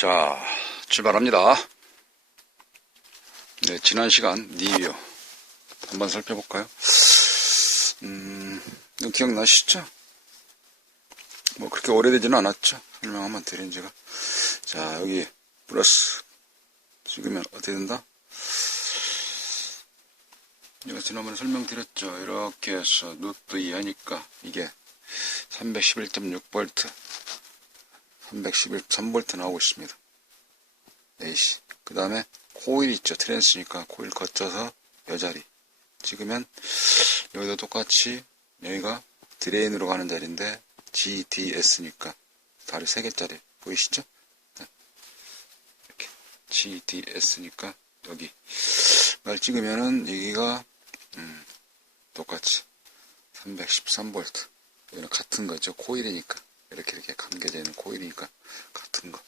자, 출발합니다. 네, 지난 시간 리뷰 한번 살펴볼까요? 이거 기억나시죠? 뭐 그렇게 오래되지는 않았죠? 설명 한번 드린 지가. 자, 여기 플러스 찍으면 어떻게 된다? 제가 지난번에 설명드렸죠. 이렇게 해서 루트 2 하니까 이게 311.6V 311.3V 나오고 있습니다. AC. 그 다음에 코일 있죠. 트랜스니까 코일 거쳐서 여 자리 찍으면 여기도 똑같이 여기가 드레인으로 가는 자리인데 GDS니까 다리 3개짜리 보이시죠? 네. 이렇게 GDS니까 여기 날 찍으면은 여기가 똑같이 313V 여기는 같은 거죠. 코일이니까 이렇게 감겨져 있는 코일이니까 같은 거.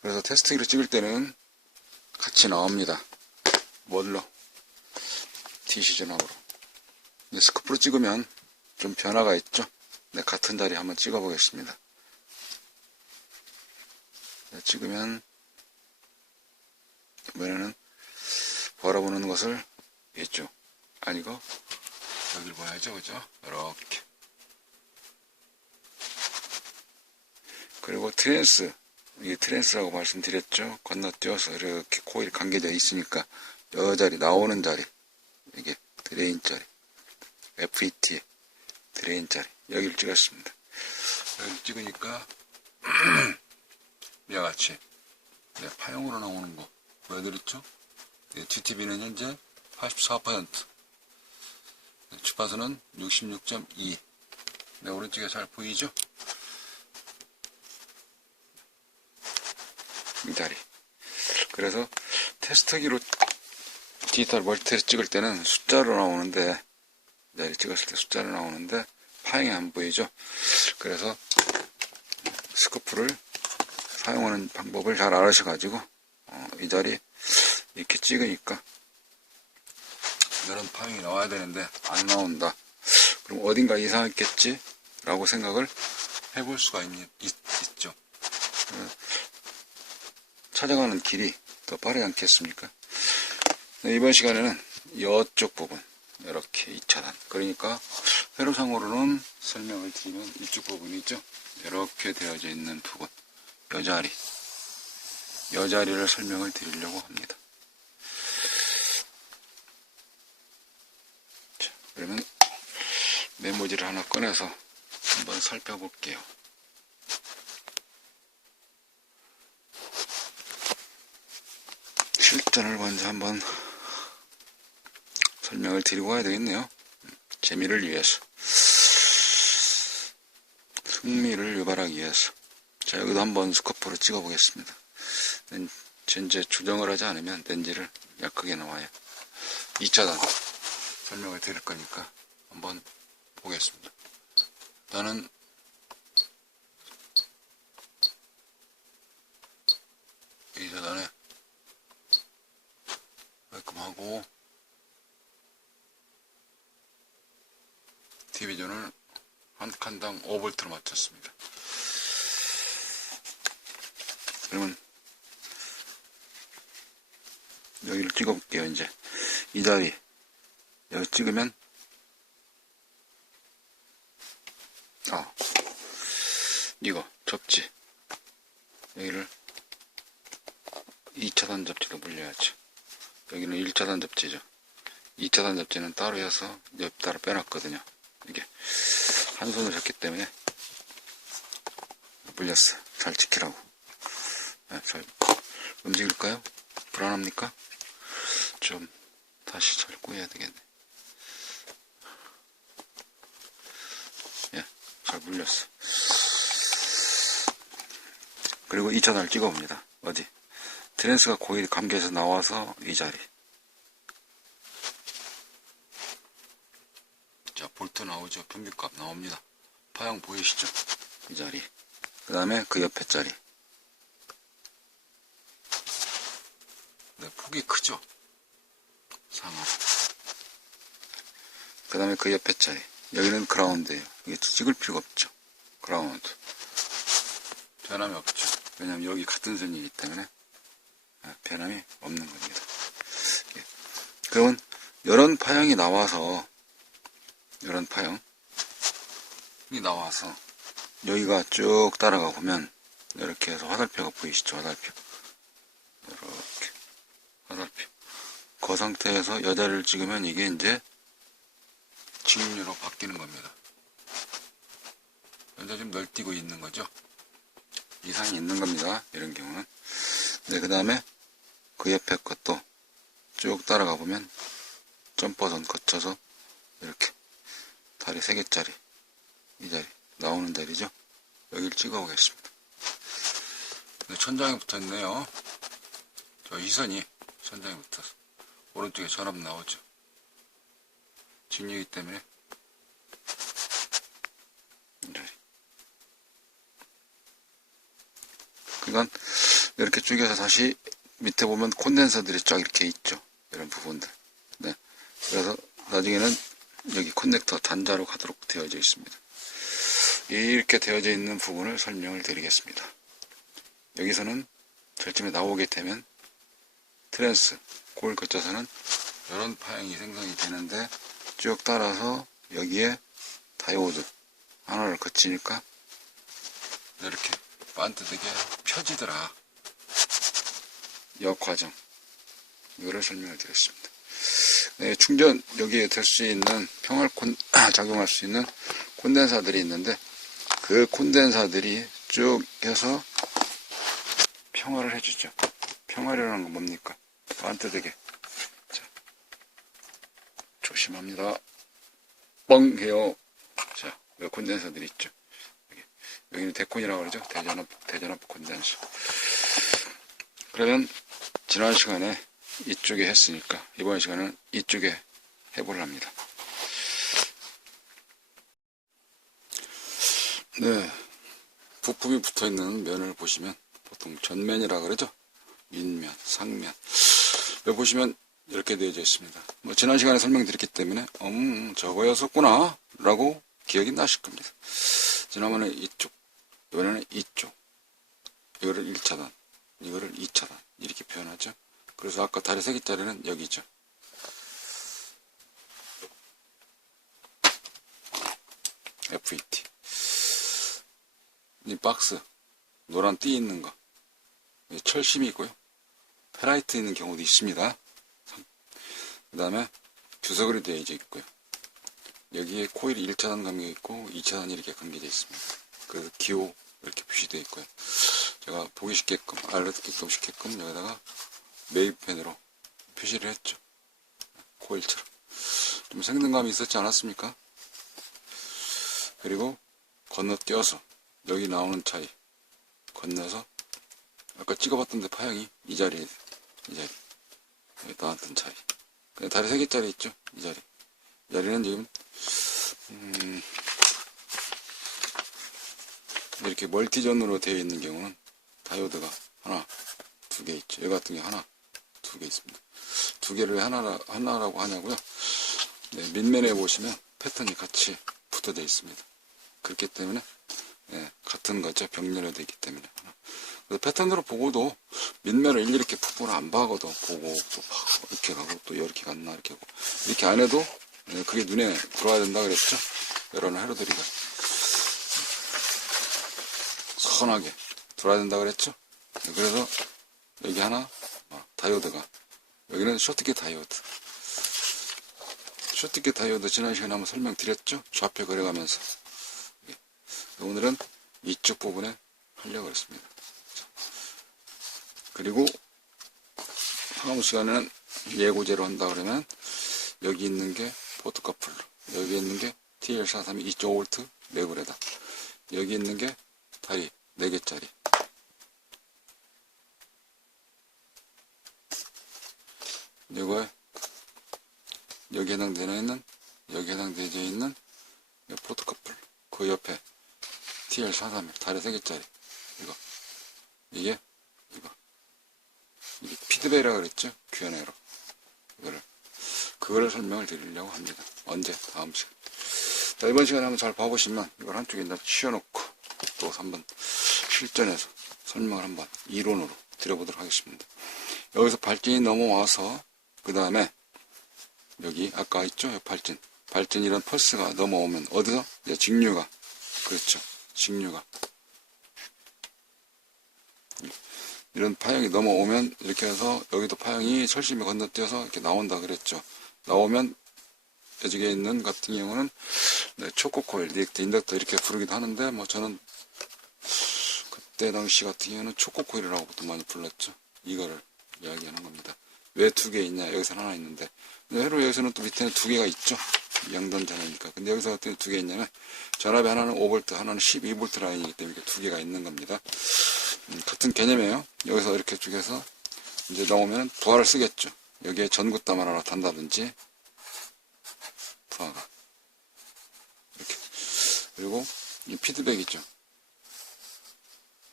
그래서 테스트기로 찍을 때는 같이 나옵니다. 뭘로? T시즌압으로. 스코프로 찍으면 좀 변화가 있죠. 네, 같은 자리 한번 찍어 보겠습니다. 네, 찍으면 이번에는 바라보는 것을 이쪽 아니고 여기를 봐야죠, 그죠? 이렇게. 그리고 트랜스, 이게 트랜스라고 말씀드렸죠. 건너뛰어서 이렇게 코일이 감겨져 있으니까 여 자리, 나오는 자리, 이게 드레인 자리, FET 드레인 자리, 여기를 찍었습니다. 여기를 찍으니까 이와 같이 파형으로 나오는 거 보여드렸죠. GTB는 현재 84%, 주파수는 66.2. 네, 오른쪽에 잘 보이죠? 이 자리. 그래서 테스트기로 디지털 멀티를 찍을 때는 숫자로 나오는데, 이 자리 찍었을 때 숫자로 나오는데 파형이 안 보이죠. 그래서 스코프를 사용하는 방법을 잘 알으셔가지고 이 자리 이렇게 찍으니까 이런 파형이 나와야 되는데 안 나온다. 그럼 어딘가 이상했겠지? 라고 생각을 해볼 수가 있죠. 찾아가는 길이 더 빠르지 않겠습니까? 네, 이번 시간에는 이쪽 부분 이렇게 2차단, 그러니까 회로상으로는 설명을 드리면 이쪽 부분이죠. 이렇게 되어져 있는 부분, 여자리를 설명을 드리려고 합니다. 자, 그러면 메모지를 하나 꺼내서 한번 살펴볼게요. 실전을 먼저 한번 설명을 드리고 가야 되겠네요. 재미를 위해서, 흥미를 유발하기 위해서. 자, 여기도 한번 스코프로 찍어 보겠습니다. 이제 조정을 하지 않으면 렌즈를 약하게 나와요. 2차단 설명을 드릴 거니까 한번 보겠습니다. 일단은 이 차단에 깔끔하고 디비전을 한 칸당 5V로 맞췄습니다. 그러면 여기를 찍어볼게요. 이제 이 자리 여기 찍으면 이거 접지 여기를 2차단 접지로 물려야죠. 여기는 1차단 접지죠. 2차단 접지는 따로 해서 옆 따로 빼놨거든요. 이게 한 손으로 잡기 때문에 물렸어요. 잘 지키라고. 네, 잘 움직일까요? 불안합니까? 좀 다시 잘 꼬여야 되겠네. 예, 잘 물렸어. 그리고 2차단을 찍어봅니다. 어디? 트랜스가 고일 감겨서 나와서 이 자리. 자, 볼트 나오죠. 평균값 나옵니다. 파형 보이시죠? 이 자리. 그 다음에 그 옆에 자리. 네, 폭이 크죠? 상하로. 그 다음에 그 옆에 자리. 여기는 그라운드예요. 이게 찍을 필요가 없죠. 그라운드. 변함이 없죠. 왜냐면 여기 같은 선이기 때문에 변함이 없는 겁니다. 예. 그러면 이런 파형이 나와서 여기가 쭉 따라가 보면 이렇게 해서 화살표가 보이시죠? 화살표. 이렇게 화살표. 그 상태에서 여자를 찍으면 이게 이제 직류로 바뀌는 겁니다. 현재 좀 널뛰고 있는 거죠. 이상이 있는 겁니다. 이런 경우는. 네, 그 다음에 그 옆에 것도 쭉 따라가 보면 점퍼선 거쳐서 이렇게 다리 3개짜리 이 자리 나오는 자리죠. 여기를 찍어 보겠습니다. 네, 천장에 붙어 있네요. 저 희선이 천장에 붙어서 오른쪽에 전압 나오죠. 직류이기 때문에 이 자리. 그러니까 이렇게 쪼개서 다시 밑에 보면 콘덴서들이 쫙 이렇게 있죠. 이런 부분들. 네. 그래서 나중에는 여기 커넥터 단자로 가도록 되어져 있습니다. 이렇게 되어져 있는 부분을 설명을 드리겠습니다. 여기서는 절침에 나오게 되면 트랜스, 그걸 거쳐서는 이런 파형이 생성이 되는데 쭉 따라서 여기에 다이오드 하나를 거치니까 이렇게 반듯하게 펴지더라. 역과정. 이거를 설명을 드렸습니다. 네, 충전 여기에 될 수 있는 작용할 수 있는 콘덴사들이 있는데 그 콘덴사들이 쭉 해서 평화를 해주죠. 평화라는 건 뭡니까? 반듯하게. 자, 조심합니다. 뻥 해요. 자, 여기 콘덴사들이 있죠. 여기는 대콘이라고 그러죠. 대전압 콘덴서. 그러면 지난 시간에 이쪽에 했으니까 이번 시간은 이쪽에 해보랍니다. 네, 부품이 붙어있는 면을 보시면 보통 전면이라 그러죠. 윗면, 상면. 여기 보시면 이렇게 되어져 있습니다. 뭐 지난 시간에 설명드렸기 때문에 저거였었구나 라고 기억이 나실 겁니다. 지난번에 이쪽, 이번에는 이쪽, 이거를 1차단, 이거를 2차단 이렇게 표현하죠. 그래서 아까 다리 3개짜리는 여기죠. FET. 이 박스, 노란 띠 있는 거. 철심이 있고요. 페라이트 있는 경우도 있습니다. 그 다음에 주석으로 되어져 있고요. 여기에 코일이 1차단 감겨 있고 2차단이 이렇게 감겨져 있습니다. 그래서 기호 이렇게 표시되어 있고요. 제가 보기 쉽게끔, 알려듣게끔 쉽게끔 여기다가 매입펜으로 표시를 했죠. 코일처럼. 좀 생동감이 있었지 않았습니까? 그리고 건너뛰어서 여기 나오는 차이 건너서 아까 찍어봤던데 파형이 이 자리에 여기 나왔던 차이. 그냥 다리 3개짜리 있죠. 이 자리. 이 자리는 지금 이렇게 멀티전으로 되어 있는 경우는 다이오드가 하나, 2개 있죠. 여기 같은 경우 하나, 2개 있습니다. 2개를 왜 하나라고 하냐고요? 네, 밑면에 보시면 패턴이 같이 붙어져 있습니다. 그렇기 때문에 같은 거죠. 병렬로 되어 있기 때문에. 그래서 패턴으로 보고도 밑면을 이렇게 푹푹 안 박아도 보고 또 이렇게 가고 또 이렇게 갔나 이렇게 하고 이렇게 안 해도 그게 눈에 들어와야 된다 그랬죠. 여러 회로들이가 선하게 들어와야 된다 그랬죠. 그래서 여기 하나 다이오드가 여기는 쇼트키 다이오드. 쇼트키 다이오드 지난 시간에 한번 설명드렸죠. 좌표 그려가면서. 오늘은 이쪽 부분에 하려고 했습니다. 그리고 다음 시간에는 예고제로 한다 그러면 여기 있는 게 포트커플러, 여기 있는 게 TL432 2.5V 레그레다, 여기 있는 게 다리 4개짜리, 이거에 여기 해당되어 있는 포트커플러, 그 옆에 TL431 다리 3개짜리 이게 피드백이라고 그랬죠? Q&A로. 그거를 설명을 드리려고 합니다. 언제? 다음 시간. 자, 이번 시간에 한번 잘 봐보시면 이걸 한쪽에 치워놓고 또 한번 실전에서 설명을 한번 이론으로 드려보도록 하겠습니다. 여기서 발진이 넘어와서 그 다음에 여기 아까 있죠? 발진 이런 펄스가 넘어오면 어디서? 이제 직류가, 그렇죠, 직류가 이런 파형이 넘어오면 이렇게 해서 여기도 파형이 철심이 건너뛰어서 이렇게 나온다 그랬죠. 나오면 여기에 있는 같은 경우는 초코코일, 리액터, 인덕터 이렇게 부르기도 하는데 뭐 저는 그때 당시 같은 경우는 초코코일이라고도 많이 불렀죠. 이거를 이야기하는 겁니다. 왜 두 개 있냐? 여기서는 하나 있는데 회로 여기서는 또 밑에는 두 개가 있죠. 양단 전압이니까. 근데 여기서 어떻게 두 개 있냐면 전압이 하나는 5V, 하나는 12V 라인이기 때문에 두 개가 있는 겁니다. 같은 개념이에요. 여기서 이렇게 쭉해서 이제 나오면 부하를 쓰겠죠. 여기에 전구땀을 하나 단다든지 부하가 이렇게. 그리고 이 피드백이죠.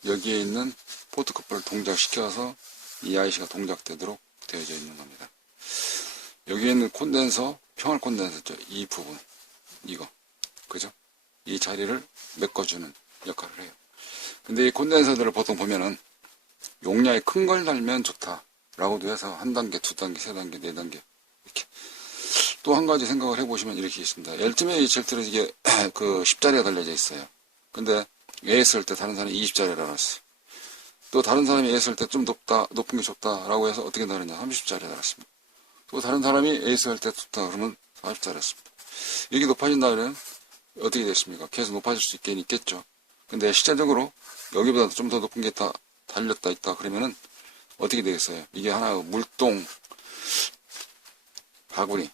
여기에 있는 포트커플을 동작시켜서 이 IC가 동작되도록 되어져 있는 겁니다. 여기에 있는 콘덴서, 평활 콘덴서죠. 이 부분, 이거, 그죠? 이 자리를 메꿔주는 역할을 해요. 근데 이 콘덴서들을 보통 보면은 용량이 큰 걸 달면 좋다라고도 해서 한 단계, 두 단계, 세 단계, 네 단계 이렇게. 또 한 가지 생각을 해보시면 이렇게 있습니다. 엘티메이 젤트는 이게 그 10자리가 달려져 있어요. 근데 AS 할 때 다른 사람이 20자리를 알았어요. 또 다른 사람이 AS 할 때 좀 높은 게 좋다라고 해서 어떻게 다르냐? 30자리를 달았습니다. 또 다른 사람이 AS 할 때 좋다 그러면 40자리였습니다. 이게 높아진다 그러면 어떻게 됐습니까? 계속 높아질 수 있겠죠. 근데 실제적으로 여기보다 좀 더 높은 게 다 달렸다 있다 그러면은 어떻게 되겠어요? 이게 하나 물동 바구니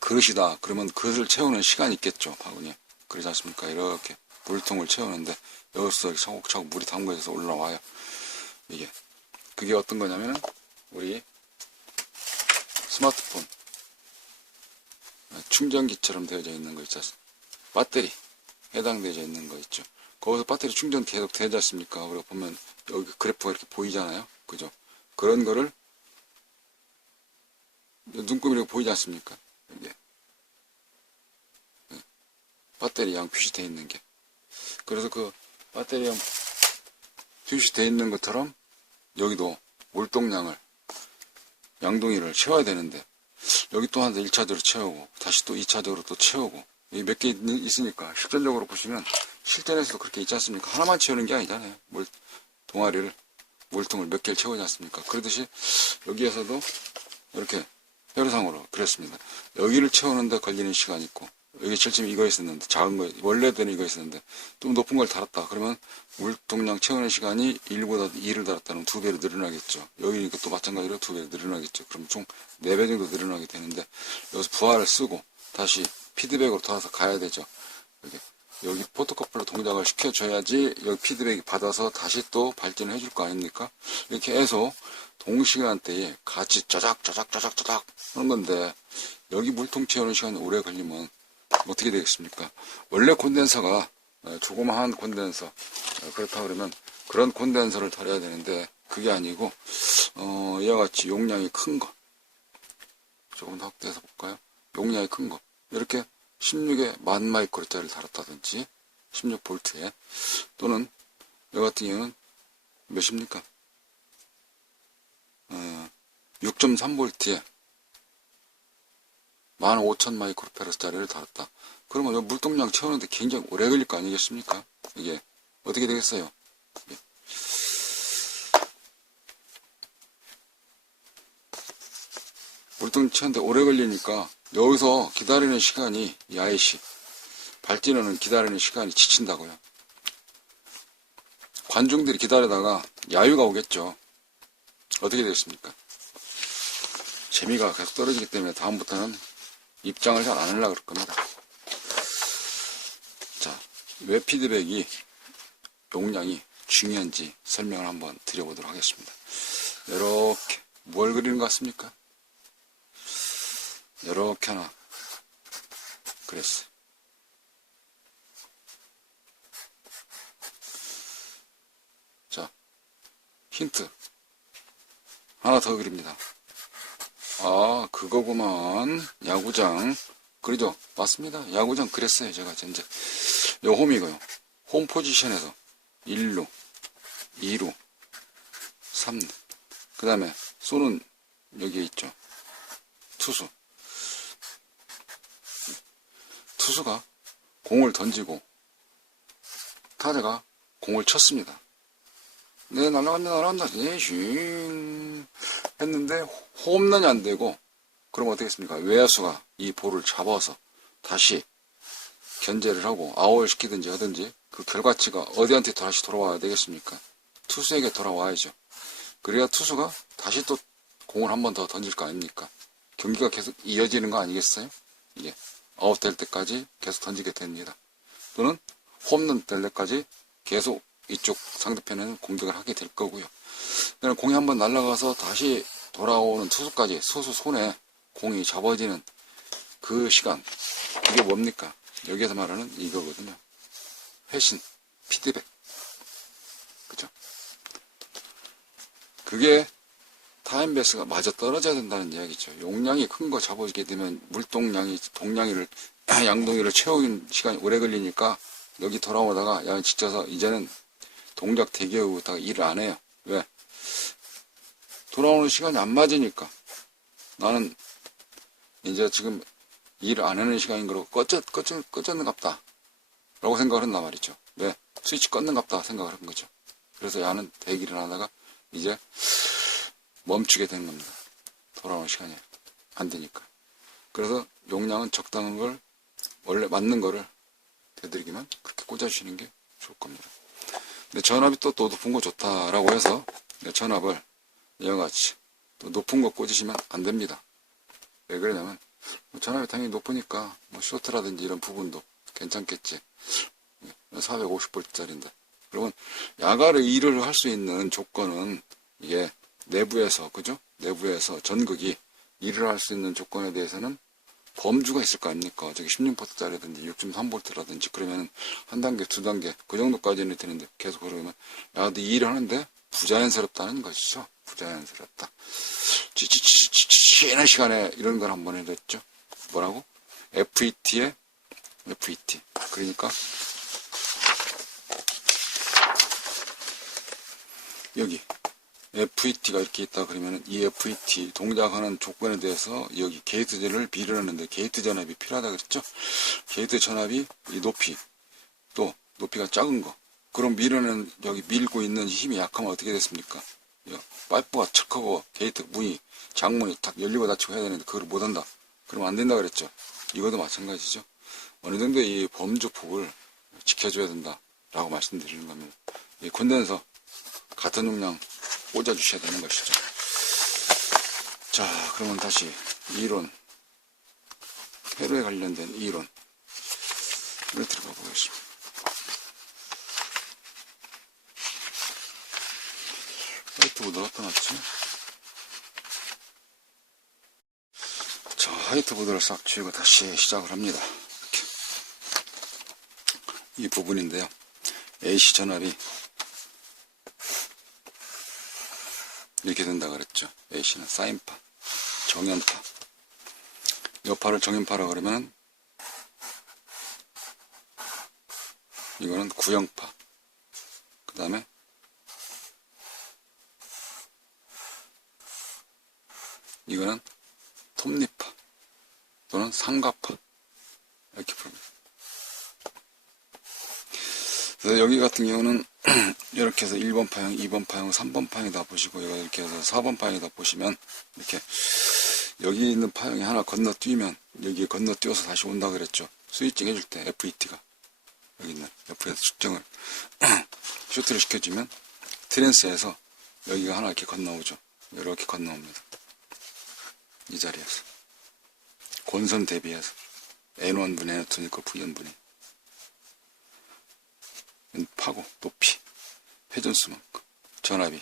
그릇이다 그러면 그릇을 채우는 시간이 있겠죠. 바구니에. 그러지 않습니까? 이렇게 물통을 채우는데 여기서 차곡차곡 물이 담궈져서 올라와요. 이게 그게 어떤 거냐면은 우리 스마트폰 충전기처럼 되어져 있는 거 있지 않습니까? 배터리 해당되어져 있는 거 있죠. 거기서 배터리 충전 계속 되지 않습니까? 우리가 보면 여기 그래프가 이렇게 보이잖아요. 그죠? 그런 거를 눈금이로 보이지 않습니까? 이게 배터리 양 표시되어 있는 게. 그래서 그 배터리 양 표시되어 있는 것처럼 여기도 물동량을 양동이를 채워야 되는데 여기 또 한 1차적으로 채우고 다시 또 2차적으로 또 채우고 몇 개 있으니까 실전적으로 보시면 실전에서도 그렇게 있지 않습니까? 하나만 채우는 게 아니잖아요. 동아리를 물통을 몇 개를 채우지 않습니까? 그러듯이 여기에서도 이렇게 회로상으로 그랬습니다. 여기를 채우는데 걸리는 시간이 있고 여기 실점 이거 있었는데 작은 거 원래대로 이거 있었는데 좀 높은 걸 달았다 그러면 물동량 채우는 시간이 1보다 2를 달았다면 2배로 늘어나겠죠. 여기니까 또 마찬가지로 2배로 늘어나겠죠. 그럼 총 4배 정도 늘어나게 되는데 여기서 부하를 쓰고 다시 피드백으로 돌아서 가야 되죠. 여기 포토커플로 동작을 시켜줘야지 여기 피드백이 받아서 다시 또 발전을 해줄 거 아닙니까? 이렇게 해서 동시간대에 같이 짜작 하는 건데 여기 물통 채우는 시간이 오래 걸리면 어떻게 되겠습니까? 원래 콘덴서가 조그마한 콘덴서 그렇다 그러면 그런 콘덴서를 달아야 되는데 그게 아니고 이와 같이 용량이 큰 거 조금 더 확대해서 볼까요? 용량이 큰 거 이렇게 16에 10,000 마이크로짜리를 달았다든지 16V에 또는 여기 같은 경우는 몇입니까? 6.3V에 15,000 마이크로페러스짜리를 달았다. 그러면 물동량 채우는데 굉장히 오래 걸릴 거 아니겠습니까? 이게 어떻게 되겠어요? 이게. 물동 채우는데 오래 걸리니까 여기서 기다리는 시간이 이 IC 발진하는 기다리는 시간이 지친다고요. 관중들이 기다리다가 야유가 오겠죠. 어떻게 되겠습니까? 재미가 계속 떨어지기 때문에 다음부터는 입장을 잘 안 하려고 그럴 겁니다. 자, 왜 피드백이 용량이 중요한지 설명을 한번 드려보도록 하겠습니다. 이렇게 뭘 그리는 것 같습니까? 이렇게 하나 그랬어요. 자, 힌트 하나 더 그립니다. 아, 그거구만. 야구장. 그리죠? 맞습니다. 야구장 그랬어요. 제가 전제. 요 홈이고요. 홈 포지션에서 1루. 2루, 3루. 그 다음에 쏘는 여기에 있죠. 투수. 투수가 공을 던지고 타자가 공을 쳤습니다. 네, 날아간다. 네, 쉥. 했는데 홈런이 안 되고, 그럼 어떻게 했습니까? 외야수가 이 볼을 잡아서 다시 견제를 하고 아웃을 시키든지 하든지 그 결과치가 어디한테 다시 돌아와야 되겠습니까? 투수에게 돌아와야죠. 그래야 투수가 다시 또 공을 한 번 더 던질 거 아닙니까? 경기가 계속 이어지는 거 아니겠어요? 이게 아웃될 때까지 계속 던지게 됩니다. 또는 홈런 될 때까지 계속 이쪽 상대편은 공격을 하게 될 거고요. 그러니까 공이 한번 날아가서 다시 돌아오는 투수까지 투수 손에 공이 잡아지는 그 시간, 그게 뭡니까? 여기에서 말하는 이거거든요. 회신, 피드백. 그죠? 그게 타임베이스가 맞아 떨어져야 된다는 이야기죠. 용량이 큰 거 잡아주게 되면 물동량이, 양동이를 채우는 시간이 오래 걸리니까 여기 돌아오다가 야 지쳐서 이제는 동작 대기하고 일을 안 해요. 왜? 돌아오는 시간이 안 맞으니까. 나는 이제 지금 일을 안 하는 시간인 거로 꺼졌는갑다 라고 생각을 했단 말이죠. 왜? 스위치 껐는갑다 생각을 한 거죠. 그래서 야는 대기를 하다가 이제 멈추게 되는 겁니다. 돌아오는 시간이 안 되니까. 그래서 용량은 적당한 걸, 원래 맞는 거를 되도록이면 그렇게 꽂아주시는 게 좋을 겁니다. 근데 전압이 또 높은 거 좋다라고 해서 전압을 이와 같이 또 높은 거 꽂으시면 안 됩니다. 왜 그러냐면 전압이 당연히 높으니까 뭐 쇼트라든지 이런 부분도 괜찮겠지. 450V짜리인데. 그러면 야간에 일을 할 수 있는 조건은 이게 내부에서, 그죠? 내부에서 전극이 일을 할 수 있는 조건에 대해서는 범주가 있을 거 아닙니까? 저기 16V짜리든지 6.3V라든지 그러면 한 단계, 두 단계, 그 정도까지는 되는데 계속 그러면 야, 너 일을 하는데 부자연스럽다는 것이죠. 부자연스럽다. 쉬는 시간에 이런 걸 한번 해줬죠. 뭐라고? FET에 FET. 그러니까 여기 FET가 이렇게 있다 그러면 이 FET 동작하는 조건에 대해서 여기 게이트 전압을 밀어넣는데 게이트 전압이 필요하다 그랬죠. 게이트 전압이 이 높이, 또 높이가 작은 거, 그럼 밀어는 여기 밀고 있는 힘이 약하면 어떻게 됐습니까? 파이프가 척하고 게이트 문이, 장문이 딱 열리고 닫히고 해야 되는데 그걸 못한다. 그러면 안 된다 그랬죠. 이것도 마찬가지죠. 어느 정도 이 범주폭을 지켜줘야 된다 라고 말씀드리는 겁니다. 이 콘덴서 같은 용량 꽂아주셔야 되는 것이죠. 자, 그러면 다시 이론, 회로에 관련된 이론을 들어가 보겠습니다. 화이트보드 어디다 놨지? 자, 화이트보드를 싹 지우고 다시 시작을 합니다. 이렇게. 이 부분인데요. AC 전압이 이렇게 된다 그랬죠. AC는 사인파, 정연파. 여파를 정연파라 그러면 이거는 구형파. 그 다음에 이거는 톱니파 또는 상가파 이렇게 부릅니다. 그래서 여기 같은 경우는 이렇게 해서 1번 파형, 2번 파형, 3번 파형이 다 보시고 이렇게 해서 4번 파형이 다 보시면 이렇게 여기 있는 파형이 하나 건너뛰면 여기에 건너뛰어서 다시 온다 그랬죠. 스위칭 해줄 때 FET가 여기 있는 FET 측정을 슈트를 시켜주면 트랜스에서 여기가 하나 이렇게 건너오죠. 이렇게 건너옵니다. 이 자리에서 권선 대비해서 N1분의 N2니까 V1분의 파고 높이 회전수만큼 전압이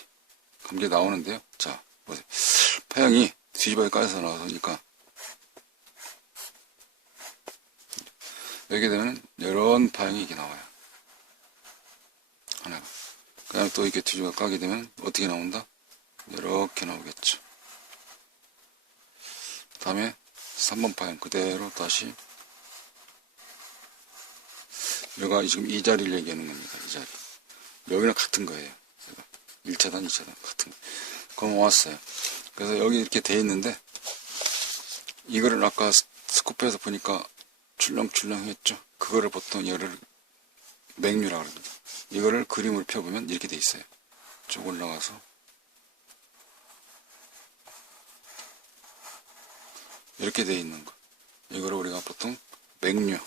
감게 나오는데요. 자, 보세요. 파형이 뒤집어에 까져서 나오니까 여기 되면 이런 파형이 이렇게 나와요. 하나가. 그 다음에 또 이렇게 뒤집어 까게 되면 어떻게 나온다? 이렇게 나오겠죠. 다음에 3번 파형 그대로 다시 여기가 지금 이 자리를 얘기하는 겁니다. 이 자리. 여기랑 같은 거예요. 1차단, 2차단 같은 거. 그거 모았어요. 그래서 여기 이렇게 돼 있는데, 이거를 아까 스코프에서 보니까 출렁출렁 했죠. 그거를 보통 열을 맥류라고 합니다. 이거를 그림으로 펴보면 이렇게 돼 있어요. 쭉 올라가서 이렇게 돼 있는 거. 이거를 우리가 보통 맥류,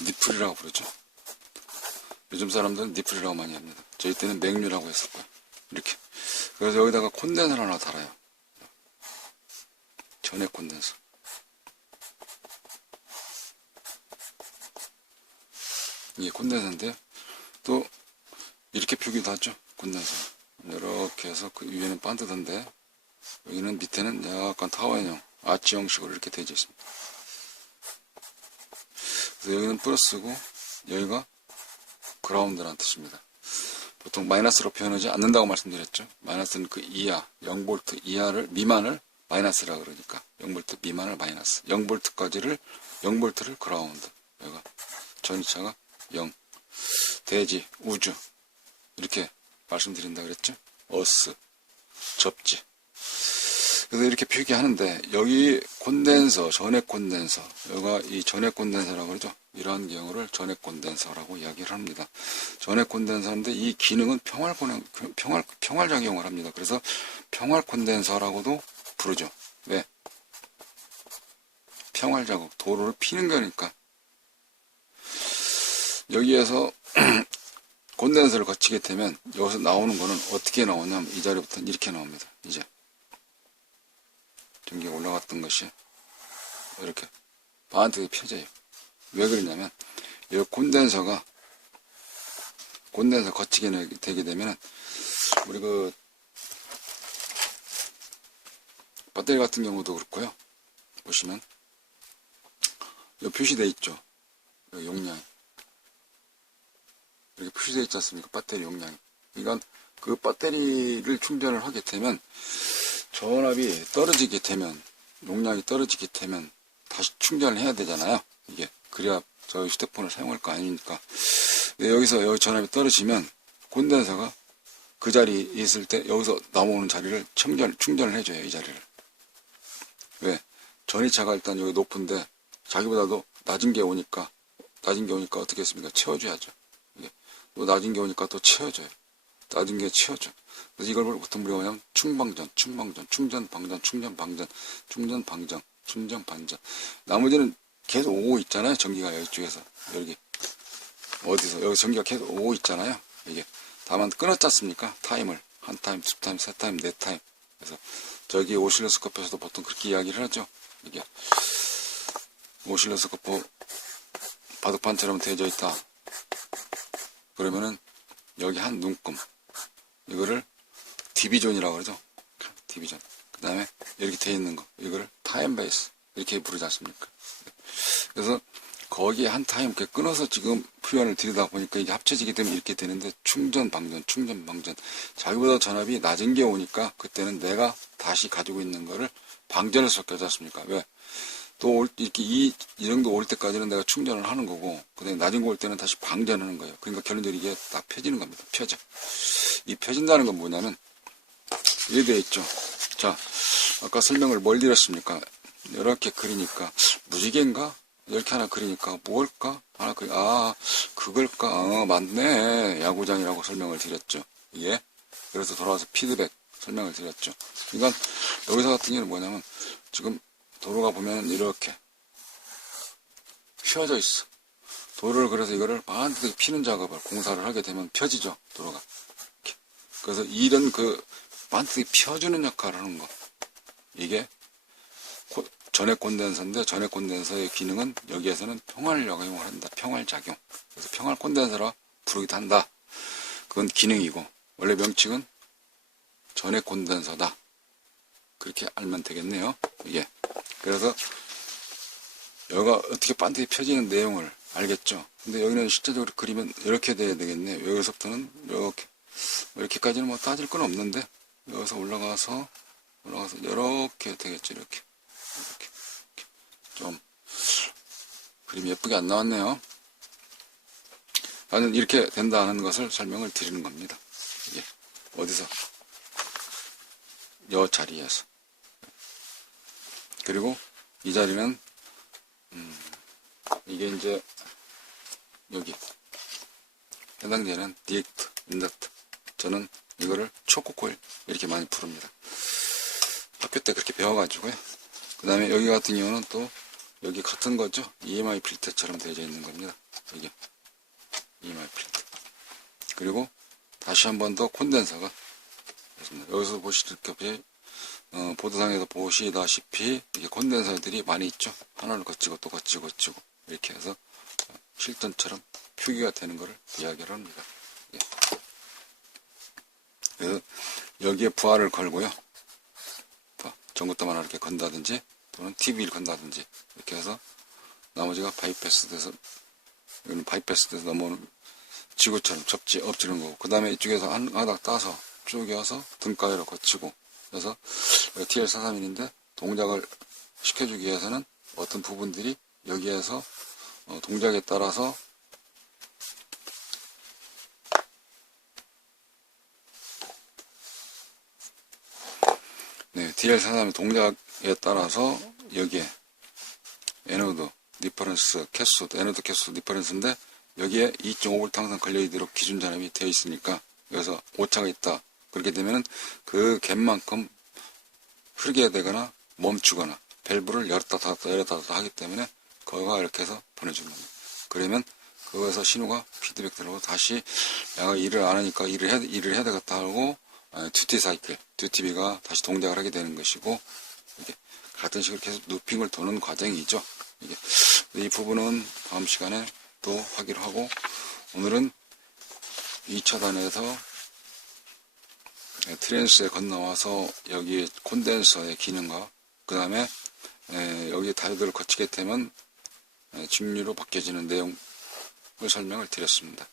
니플이라고 부르죠. 요즘 사람들은 니플이라고 많이 합니다. 저희 때는 맥류라고 했을 거예요. 이렇게. 그래서 여기다가 콘덴서를 하나 달아요. 전액 콘덴서. 이게 콘덴서인데요. 또 이렇게 표기도 하죠. 콘덴서. 이렇게 해서 그 위에는 반듯한데 여기는 밑에는 약간 타원형, 아치 형식으로 이렇게 되어 있습니다. 그래서 여기는 플러스고 여기가 그라운드라는 뜻입니다. 보통 마이너스로 표현하지 않는다고 말씀드렸죠. 마이너스는 그 이하, 0V 이하를, 미만을 마이너스라 그러니까 0V 미만을 마이너스, 0V까지를 0V를 그라운드. 여기가 전이차가 0, 대지, 우주 이렇게 말씀드린다 그랬죠. 어스, 접지. 그래서 이렇게 표기하는데 여기 콘덴서, 전액 콘덴서, 여기가 이 전액 콘덴서라고 그러죠. 이러한 경우를 전액 콘덴서라고 이야기를 합니다. 전액 콘덴서인데 이 기능은 평활 작용을 합니다. 그래서 평활 콘덴서라고도 부르죠. 왜? 평활 작용, 도로를 피는 거니까. 여기에서 콘덴서를 거치게 되면 여기서 나오는 거는 어떻게 나오냐면 이 자리부터 이렇게 나옵니다. 이제 전기가 올라갔던 것이 이렇게 반듯이 펴져요. 왜 그러냐면 이 콘덴서 거치게 되게 되면은 우리 그 배터리 같은 경우도 그렇고요. 보시면 여기 표시되어 있죠. 여기 용량이 이렇게 표시되어 있지 않습니까? 배터리 용량이. 그러니까 그 배터리를 충전을 하게 되면 전압이 떨어지게 되면, 용량이 떨어지게 되면 다시 충전을 해야 되잖아요. 이게 그래야 저희 휴대폰을 사용할 거 아닙니까? 여기서 여기 전압이 떨어지면 콘덴서가 그 자리에 있을 때 여기서 나오는 자리를 충전을 해줘요. 이 자리를. 왜? 전이차가 일단 여기 높은데 자기보다도 낮은 게 오니까 어떻게 했습니까? 채워줘야죠. 이게 또 낮은 게 오니까 또 채워줘요. 낮은 게 채워줘. 그래서 이걸 보통 우리가 뭐냐면 충방전, 충전, 방전, 충전, 방전, 충전, 방전, 충전, 반전. 나머지는 계속 오고 있잖아요. 전기가 이쪽에서 여기 어디서 여기 전기가 계속 오고 있잖아요. 이게 다만 끊었지 않습니까? 타임을 한 타임, 두 타임, 세 타임, 네 타임. 그래서 저기 오실로스코프에서도 보통 그렇게 이야기를 하죠. 이게 오실로스코프 바둑판처럼 되어져 있다. 그러면은 여기 한 눈금 이거를 디비전이라고 그러죠. 디비전. 그 다음에 이렇게 돼 있는 거 이거를 타임 베이스 이렇게 부르지 않습니까? 그래서 거기에 한 타임 이렇게 끊어서 지금 표현을 드리다 보니까 이게 합쳐지게 되면 이렇게 되는데 충전 방전 자기보다 전압이 낮은 게 오니까 그때는 내가 다시 가지고 있는 거를 방전을 섞여지 않습니까? 왜? 또 이렇게 이 정도 올 때까지는 내가 충전을 하는 거고 그다음에 낮은 거 올 때는 다시 방전하는 거예요. 그러니까 결론적으로 이게 딱 펴지는 겁니다. 펴져. 이 펴진다는 건 뭐냐면 이렇게 되어 있죠. 자, 아까 설명을 뭘 드렸습니까? 이렇게 그리니까 무지개인가? 이렇게 하나 그리니까 뭘까? 하나 그걸까? 맞네. 야구장이라고 설명을 드렸죠. 예. 그래서 돌아와서 피드백 설명을 드렸죠. 그러니까 여기서 같은 경우는 뭐냐면 지금 도로가 보면 이렇게 휘어져 있어. 도로를 그래서 이거를 반드시 피는 작업을 공사를 하게 되면 펴지죠. 도로가. 이렇게. 그래서 이런 그 반드시 펴주는 역할을 하는 거. 이게 전액 콘덴서인데 전액 콘덴서의 기능은 여기에서는 평활 작용을 한다. 평활 작용. 그래서 평활 콘덴서라 부르기도 한다. 그건 기능이고 원래 명칭은 전액 콘덴서다. 그렇게 알면 되겠네요. 예. 그래서 여기가 어떻게 반드시 펴지는 내용을 알겠죠. 근데 여기는 실제적으로 그리면 이렇게 돼야 되겠네요. 여기서부터는 이렇게까지는 뭐 따질 건 없는데 여기서 올라가서 이렇게 되겠죠. 이렇게 좀 그림이 예쁘게 안 나왔네요. 나는 이렇게 된다는 것을 설명을 드리는 겁니다. 이게 어디서? 여 자리에서. 그리고 이 자리는 이게 이제 여기 해당되는 디액트, 인덕트. 저는 이거를 초코코일 이렇게 많이 부릅니다. 학교 때 그렇게 배워가지고요. 그 다음에 여기 같은 경우는 또 여기 같은 거죠. EMI 필터처럼 되어져 있는 겁니다. 이게 EMI 필터. 그리고 다시 한 번 더 콘덴서가 있습니다. 여기서 보시다시피 보드상에서 보시다시피 이게 콘덴서들이 많이 있죠. 하나를 거치고 또 거치고 이렇게 해서 실전처럼 표기가 되는 것을 이야기를 합니다. 예. 그래서 여기에 부하를 걸고요. 전구땀 하나 이렇게 건다든지 또는 TV를 건다든지 이렇게 해서 나머지가 바이패스 돼서 여기는 바이패스 돼서 넘어오는 지구처럼 엎지는 거고 그 다음에 이쪽에서 한 가닥 따서 쪼개서 등가위로 거치고 그래서 TL431인데 동작을 시켜주기 위해서는 어떤 부분들이 여기에서 동작에 따라서 TL431 동작에 따라서 여기에 에너드 디퍼런스 캐소드 에너드 캐소드 디퍼런스인데 여기에 2.5V 항상 걸려있도록 기준 잔압이 되어 있으니까 여기서 오차가 있다. 그렇게 되면은 그 갭만큼 흐르게 되거나 멈추거나 밸브를 열었다 닫았다 하기 때문에 거기가 이렇게 해서 보내주는 겁니다. 그러면 거기서 신호가 피드백 들어오고 다시 내가 일을 안 하니까 일을 해야 되겠다 하고 듀티 사이클, 듀티비가 다시 동작을 하게 되는 것이고 이게 같은 식으로 계속 루핑을 도는 과정이죠. 이게 이 부분은 다음 시간에 또 하기로 하고 오늘은 2차단에서 트랜스에 건너와서 여기 콘덴서의 기능과 그 다음에 여기 다이오드를 거치게 되면 직류로 바뀌어지는 내용을 설명을 드렸습니다.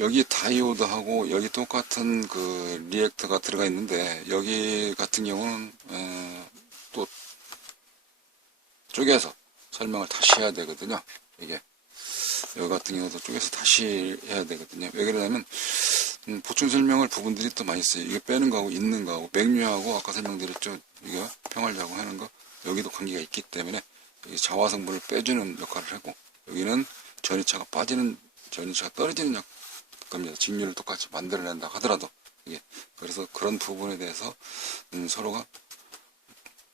여기 다이오드하고 여기 똑같은 그 리액터가 들어가 있는데 여기 같은 경우는 또 쪼개서 설명을 다시 해야 되거든요. 이게 여기 같은 경우도 쪼개서 다시 해야 되거든요. 왜 그러냐면 보충 설명을 부분들이 또 많이 있어요. 이게 빼는 거하고 있는 거하고 맥류하고 아까 설명드렸죠. 이게 평활자고 하는 거 여기도 관계가 있기 때문에 자화 성분을 빼주는 역할을 하고 여기는 전이차가 떨어지는 겁니다. 직류를 똑같이 만들어낸다 하더라도 이게 그래서 그런 부분에 대해서 서로가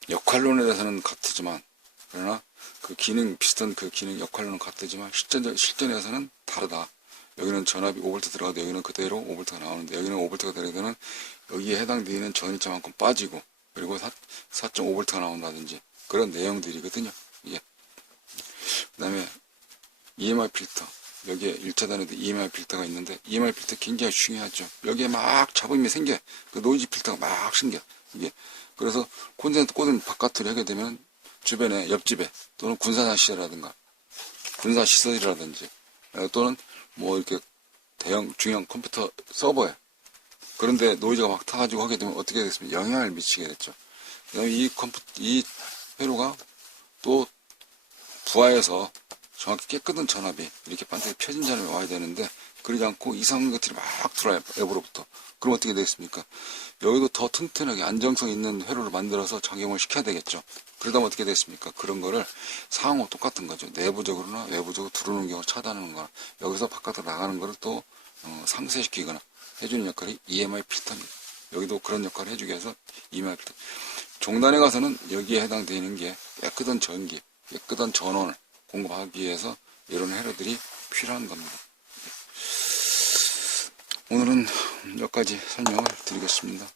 역할론에 대해서는 같지만 그러나 그 기능 비슷한 그 기능 역할론은 같지만 실전에서는 다르다. 여기는 전압이 5V 들어가도 여기는 그대로 5V가 나오는데 여기는 5V가 들어가면 여기에 해당되는 전이차만큼 빠지고 그리고 4.5V가 나온다든지 그런 내용들이거든요. 이게 그 다음에 EMI 필터 여기에 1차단에도 EMI 필터가 있는데 EMI 필터 굉장히 중요하죠. 여기에 막 잡음이 생겨. 그 노이즈 필터가 막 생겨. 이게 그래서 콘센트 꽂은 바깥으로 하게 되면 주변에 옆집에 또는 군사시설이라든가 군사시설이라든지 또는 뭐 이렇게 대형 중형 컴퓨터 서버에 그런데 노이즈가 막 타가지고 하게 되면 어떻게 되겠습니까? 영향을 미치게 됐죠. 그다음에 이 회로가 또 부하에서 정확히 깨끗한 전압이 이렇게 반짝이 펴진 전압이 와야 되는데 그러지 않고 이상한 것들이 막 들어와요. 앱으로부터. 그럼 어떻게 되겠습니까? 여기도 더 튼튼하게 안정성 있는 회로를 만들어서 작용을 시켜야 되겠죠. 그러다 어떻게 됐습니까? 그런 거를 상호 똑같은 거죠. 내부적으로나 외부적으로 들어오는 경우를 차단하는 거나 여기서 바깥으로 나가는 거를 또 상쇄시키거나 해주는 역할이 EMI 필터입니다. 여기도 그런 역할을 해주기 위해서 EMI 필터. 종단에 가서는 여기에 해당되는 게 깨끗한 전기, 깨끗한 전원을 공급하기 위해서 이런 회로들이 필요한 겁니다. 오늘은 여기까지 설명을 드리겠습니다.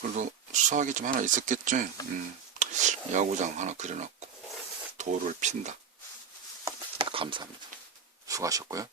그래도 수학이 좀 하나 있었겠죠. 야구장 하나 그려놨고 도를 핀다. 감사합니다. 수고하셨고요.